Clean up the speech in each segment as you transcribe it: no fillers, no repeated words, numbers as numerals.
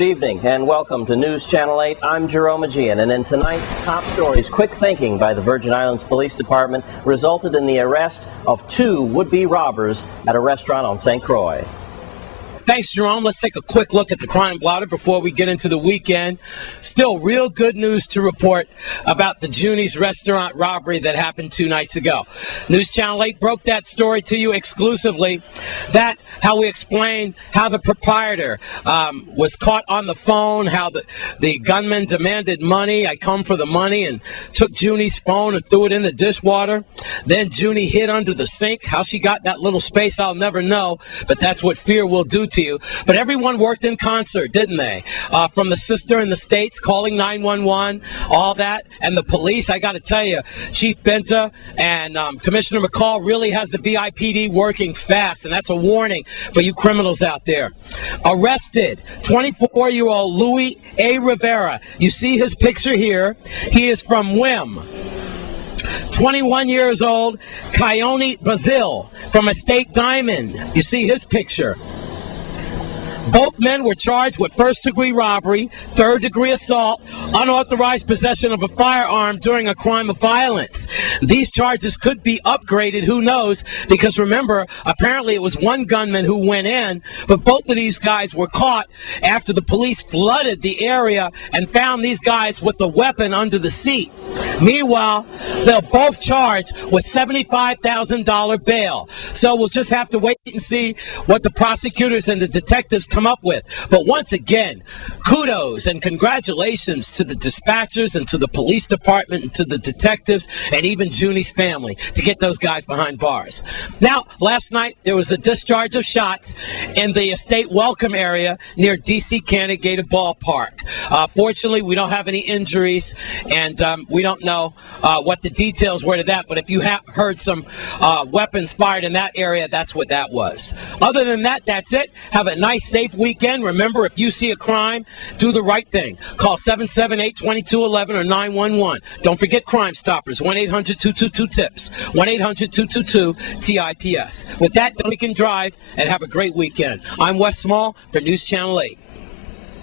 Good evening and welcome to News Channel 8. I'm Jerome Aegean, and in tonight's top stories, quick thinking by the Virgin Islands Police Department resulted in the arrest of 2 would-be robbers at a restaurant on St. Croix. Thanks, Jerome. Let's take a quick look at the crime blotter before we get into the weekend. Still real good news to report about the Junie's restaurant robbery that happened 2 nights ago. News Channel 8 broke that story to you exclusively. How we explained how the proprietor was caught on the phone, how the gunman demanded money. I come for the money, and took Junie's phone and threw it in the dishwater. Then Junie hid under the sink. How she got that little space, I'll never know, but that's what fear will do to you. But everyone worked in concert, didn't they? From the sister in the States calling 911, all that, and the police. I got to tell you, Chief Benta and Commissioner McCall really has the VIPD working fast, and that's a warning for you criminals out there. Arrested, 24-year-old Louis A. Rivera. You see his picture here. He is from WIM. 21 years old, Cayone, Brazil, from Estate Diamond. You see his picture. Both men were charged with first-degree robbery, third-degree assault, unauthorized possession of a firearm during a crime of violence. These charges could be upgraded, who knows, because remember, apparently it was one gunman who went in, but both of these guys were caught after the police flooded the area and found these guys with the weapon under the seat. Meanwhile, they're both charged with $75,000 bail. So we'll just have to wait and see what the prosecutors and the detectives come up with. But once again, kudos and congratulations to the dispatchers and to the police department and to the detectives and even Junie's family to get those guys behind bars. Now, last night there was a discharge of shots in the estate welcome area near DC Cannegated Ballpark. Fortunately, we don't have any injuries, and we don't know what the details were to that, but if you have heard some weapons fired in that area, that's what that was. Other than that, that's it. Have a nice, safe weekend. Remember, if you see a crime, do the right thing. Call 778-2211 or 911. Don't forget Crime Stoppers, 1-800-222-TIPS, 1-800-222-TIPS. With that, we can drive and have a great weekend. I'm Wes Small for News Channel 8.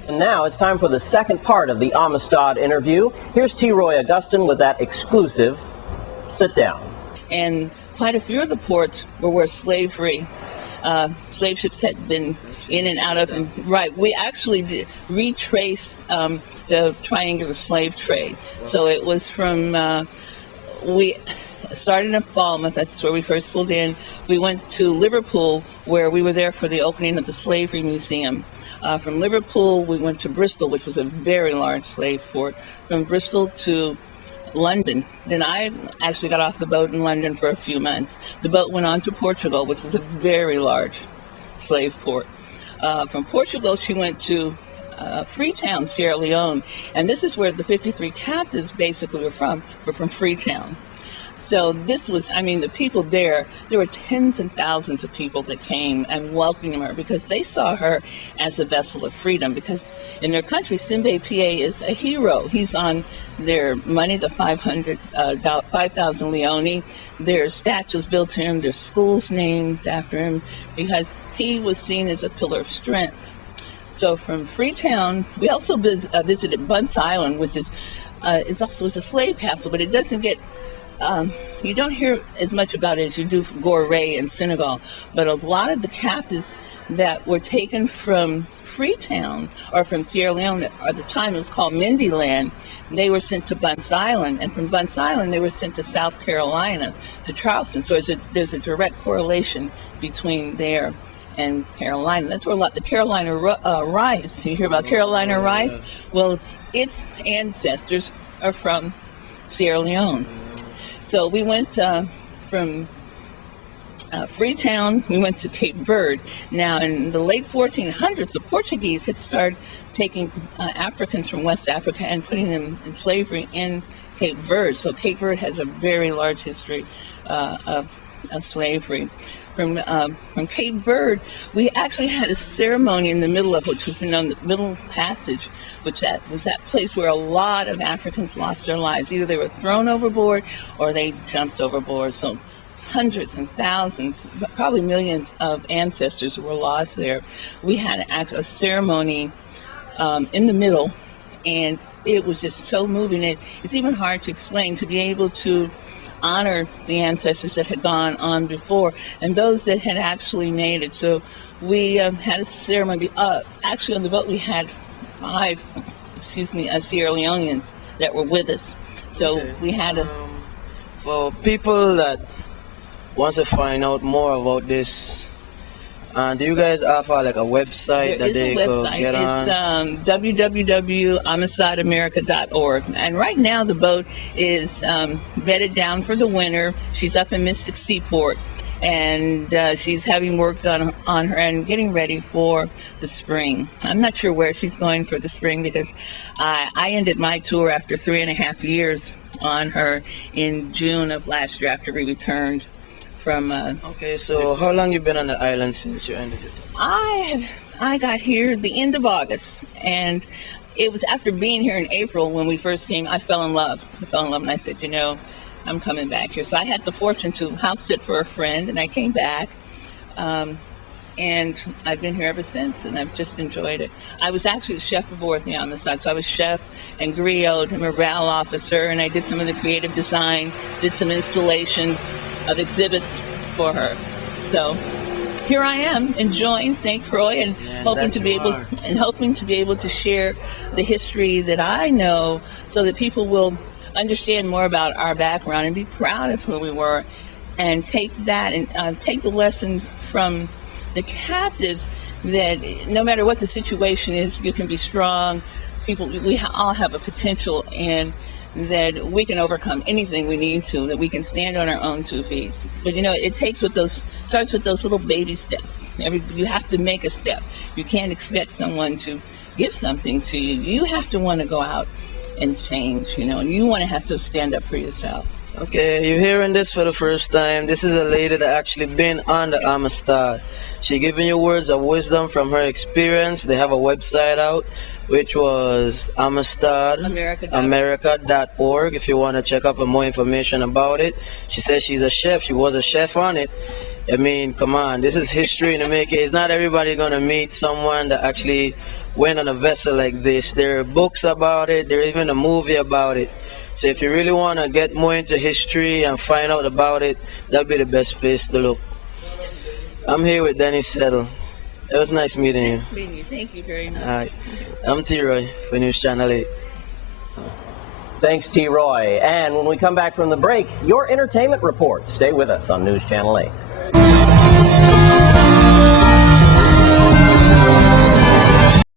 And now it's time for the second part of the Amistad interview. Here's T. Roy Augustin with that exclusive sit down. And quite a few of the ports were where slave ships had been in and out of. And right, we actually retraced the triangular slave trade. So it was from, we started in Falmouth, that's where we first pulled in. We went to Liverpool, where we were there for the opening of the Slavery Museum. From Liverpool, we went to Bristol, which was a very large slave port. From Bristol to London. Then I actually got off the boat in London for a few months. The boat went on to Portugal, which was a very large slave port. From Portugal, she went to Freetown, Sierra Leone. And this is where the 53 captives basically were from Freetown. So this was, I mean, the people there were tens and thousands of people that came and welcomed her because they saw her as a vessel of freedom. Because in their country, Simbe P.A. is a hero. He's on their money, the 5,000 leone. There's statues built to him. There's schools named after him because he was seen as a pillar of strength. So from Freetown, we also visited Bunce Island, which is also a slave castle, but it doesn't get you don't hear as much about it as you do from Gorée and Senegal, but a lot of the captives that were taken from Freetown or from Sierra Leone at the time it was called Mindyland, they were sent to Bunce Island, and from Bunce Island they were sent to South Carolina, to Charleston. So there's a direct correlation between there and Carolina. That's where a lot the Carolina rice. You hear about Carolina rice? Well, its ancestors are from Sierra Leone. So we went from Freetown, we went to Cape Verde. Now, in the late 1400s, the Portuguese had started taking Africans from West Africa and putting them in slavery in Cape Verde. So Cape Verde has a very large history of slavery. From Cape Verde, we actually had a ceremony in the middle of which was known the Middle Passage, which was that place where a lot of Africans lost their lives. Either they were thrown overboard or they jumped overboard. So hundreds and thousands, probably millions of ancestors were lost there. We had a ceremony in the middle, and it was just so moving. It's even hard to explain, to be able to honor the ancestors that had gone on before and those that had actually made it. So we had a ceremony. Actually, on the boat we had 5, Sierra Leoneans that were with us. So Okay. we had a. For people that wants to find out more about this, do you guys offer like a website There that is they a could website. get on? It's www.amistadamerica.org. And right now the boat is bedded down for the winter. She's up in Mystic Seaport, and she's having work done on her and getting ready for the spring. I'm not sure where she's going for the spring, because I ended my tour after 3.5 years on her in June of last year, after we returned from. Okay, so how long you been on the island since you ended it? I got here at the end of August, and it was after being here in April when we first came. I fell in love, and I said, I'm coming back here. So I had the fortune to house sit for a friend, and I came back, and I've been here ever since, and I've just enjoyed it. I was actually the chef aboard the Amistad, so I was chef and griot and morale officer, and I did some of the creative design, did some installations of exhibits for her. So here I am enjoying St. Croix, and hoping to be able to share the history that I know, so that people will understand more about our background and be proud of who we were, and take that and take the lesson from the captives, that no matter what the situation is, you can be strong. We all have a potential, and that we can overcome anything we need to, that we can stand on our own 2 feet. But it starts with those little baby steps. You have to make a step. You can't expect someone to give something to you. You have to want to go out and change, and you want to have to stand up for yourself. Okay, you're hearing this for the first time. This is a lady that actually been on the Amistad. She giving you words of wisdom from her experience. They have a website out, which was amistadamerica.org, if you want to check out for more information about it. She says she's a chef. She was a chef on it. I mean, come on, this is history in the making. It's not everybody gonna meet someone that actually went on a vessel like this. There are books about it. There's even a movie about it. So if you really want to get more into history and find out about it, that'll be the best place to look. I'm here with Danny Settle. It was nice meeting you. Nice meeting you. Thank you very much. All right. I'm T-Roy for News Channel 8. Thanks, T. Roy. And when we come back from the break, your entertainment report. Stay with us on News Channel 8.